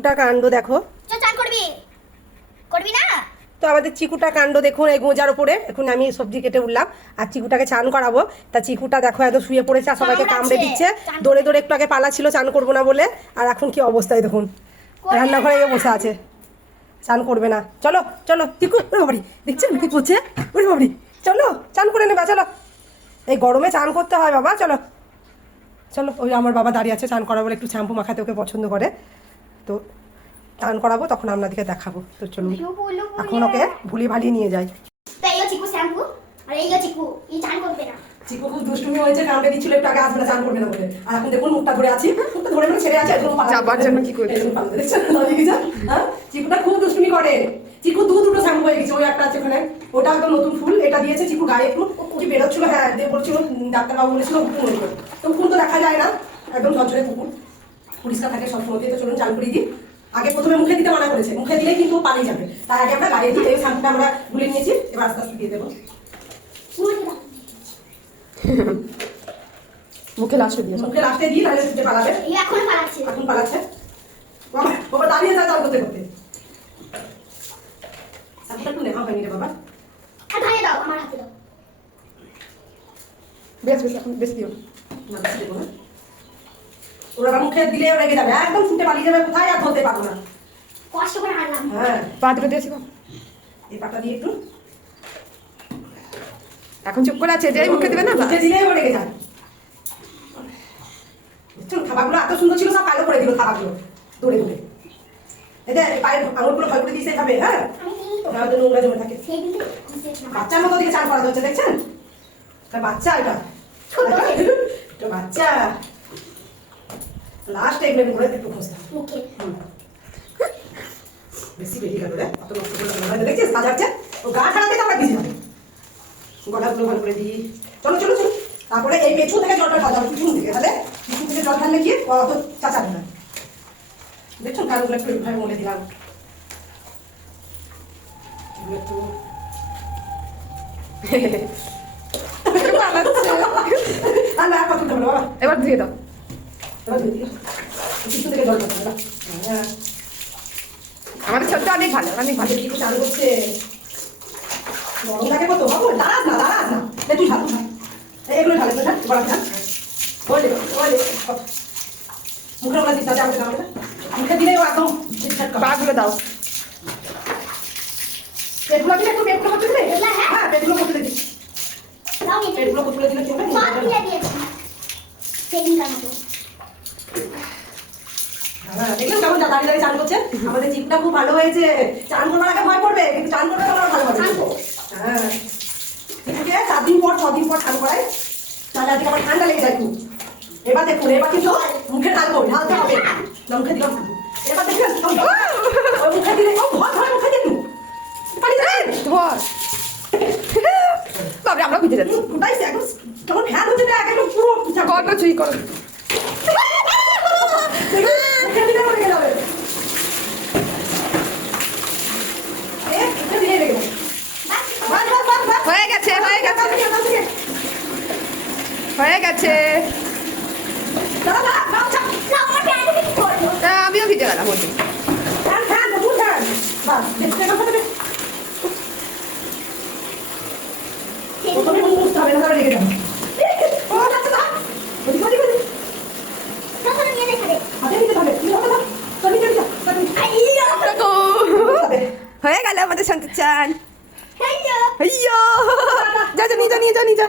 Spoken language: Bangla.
চিকুটা কাণ্ড দেখো। চান করবি করবি না তো আমাদের চিকুটা কাণ্ড দেখুন, এই গোঁজার উপরে এখন আমি সবজি কেটে উঠলাম আর চিকুটাকে চান করাবো। তা চিকুটা দেখো এত শুয়ে পড়েছে আর সবাইকে কামড়ে দিচ্ছে। দৌড়ে দৌড়ে একটু আগে পালা ছিল চান করবো না বলে, আর এখন কি অবস্থায় দেখুন, রান্নাঘরে গিয়ে বসে আছে, চান করবে না। চলো চলো চিকু, ওরে বাবারি দেখছেন কি করছে, ওরে বাবারি চলো চান করে নেবা, চলো এই গরমে চান করতে হয় বাবা, চলো চলো। ওই আমার বাবা দাঁড়িয়ে আছে চান করাবো, একটু শ্যাম্পু মাখাতে ওকে পছন্দ করে, তো চান করাবো তখন আপনাদেরকে দেখাবো। তো চলুন এখন ওকে ভুলি ভালিয়ে নিয়ে যাই। তো এই চিকু শ্যাম্পু আর এই চিকু এই চান করবে না। চিকু খুব দুষ্টুমি হয়েছে, কামড়ে দিচ্ছিল একটু আগে, আসবে না চান করবে না বলে, আর এখন দেখুন মুখটা ধরে আছি, মুখটা ধরে মানে ছেড়ে আছে একদম যাবার জন্য কি করে দেখছেন দাঁড়িয়ে গেছে। হ্যাঁ চিকুটা খুব দুষ্টুমি করে। চিকু দুটো শ্যাম্পু হয়ে গেছে, ওই একটা আছে ওখানে, ওটা একদম নতুন ফুল, এটা দিয়েছে চিকু গায়ে একটু কি বেরোচ্ছিল, হ্যাঁ দিয়ে বলছিল ডাক্তারবাবু বলেছিল উকুন হইল, তো উকুন তো দেখা যায় না, একদম ঝরঝরে কুকুর পরিষ্কার থাকে সবসময়। তো চলুন চান করে দিই। আগে প্রথমে মুখে দিতে মানা করেছে, মুখে দিলেই কিন্তু পালিয়ে যাবে, তার আগে আমরা গায়ে দিই। এই শ্যাম্পুটা আমরা গুলে নিয়েছি, এবার আস্তে আস্তে দিয়ে দেবো। মুখে লাস্টে দিয়ে মুখে লাস্টে দিয়ে তাহলে ছুটে পালাবে। এখন পালাচ্ছে এখন পালাচ্ছে বাবা, বাবা দাঁড়িয়ে যায় চান করতে করতে। শ্যাম্পুটা একটু নেওয়া হয়নি রে বাবা, আর ধারে দাও আমার হাতে দাও। বেশ বেশ এখন বেশ দিও না বেশি দেবো না, ওরা মুখে দিলে রেগে যাবে, একদম ছুটে পালিয়ে যাবে, কোথায় আর ধরতে পারবো না। কষ্ট করে আনলাম। হ্যাঁ পা দুটো দিয়েছি গো। এই পাটা দিয়ে একটু এখন চুপ করে আছে যে মুখে দিবে না মুখে দিলেই ও রেগে যায়। বুঝছেন খাবারগুলো এত সুন্দর ছিল, সব কালো করে দিল খাবারগুলো দৌড়ে দৌড়ে। এই যে পায়ের আঙুলগুলো ভালো করে দিয়েছে খাবে, হ্যাঁ ওটা হয়তো নোংরা জমে থাকে। সেই দিকে বাচ্চার মতো দিকে চান করা হচ্ছে দেখছেন, বাচ্চা এটা এটা বাচ্চা। লাস্ট এগুলো করে একটু খোঁজা মুখে বেশি বেরিয়ে গেল রে, অত নষ্ট করে দেখছিস কাজ হচ্ছে, ও গা ছাড়াতে তো আমরা ভিজে যাবে। গলাগুলো ভালো করে দিই, চলো চলো চলো। তারপরে এই পেছন থেকে জলটা ঢালতে হবে, পিছন থেকে, তাহলে পিছন থেকে জল ঢাললে কি অত চাচাবে না। দেখছো কানগুলো একটু এইভাবে মলে দিলাম, একটু আর না কত দেবো বাবা, এবার ধুয়ে দাও। এবার দিয়ে দিলাম পিছন থেকে জল ঢালতে হবে। হ্যাঁ আমাদের ছোট্ট অনেক ভালো, অনেক ভালো। কি চালু করছে, গরম লাগে কত বাবু, দাঁড়াস না দাঁড়াস না, তুই ঢাল এগুলো ঢালে ঢাল বলা ঢাল বলে বলে মুখে ওগুলো দিতে হবে, আমাকে মুখে দিলে ও একদম ঠিকঠাক পাগুলো দাও। পেটগুলো দিলে একটু পেটগুলো করতে দিলে, হ্যাঁ পেটগুলো করতে দিবি, দাও নিয়ে পেটগুলো করতে দিলে চলবে। সব তুলে দিয়েছি সেদিনকার মতো। হ্যাঁ দেখলেন কেমন দাঁড়িয়ে দাঁড়িয়ে চান করছে। আমাদের জিপটা খুব ভালো হয়েছে, চান করবার আগে ভয় পড়বে কিন্তু চান করবে আমার ভালো হবে। হ্যাঁ জিপুকে 4 দিন পর 6 দিন পর চান করায়, তাহলে আজকে আমার ঠান্ডা লেগে যায় খুব। এবার দেখুন এবার কিন্তু মুখে ঢালতে হবে না, মুখে দিলাম এবার দেখবেন ওই মুখে দিলে ও ভয় ভয় মুখে দিলু পালিয়ে যাবেন ধর বাবা, আমরা ভিজে যাচ্ছি। ফুটাইছে একদম কেমন ফ্যান হচ্ছে না, একদম পুরো করো চুই করো। মুখে দিলে পড়ে যাবে, মুখে দিলে লেগে যাবে। হয়ে গেছে হয়ে গেছে হয়ে গেছে। তা আমিও ভিজে গেলাম বলছি। হয়ে গেল আমাদের শান্তি চান। হইয়া যা যা নিয়ে যা নিয়ে যা নিয়ে যা।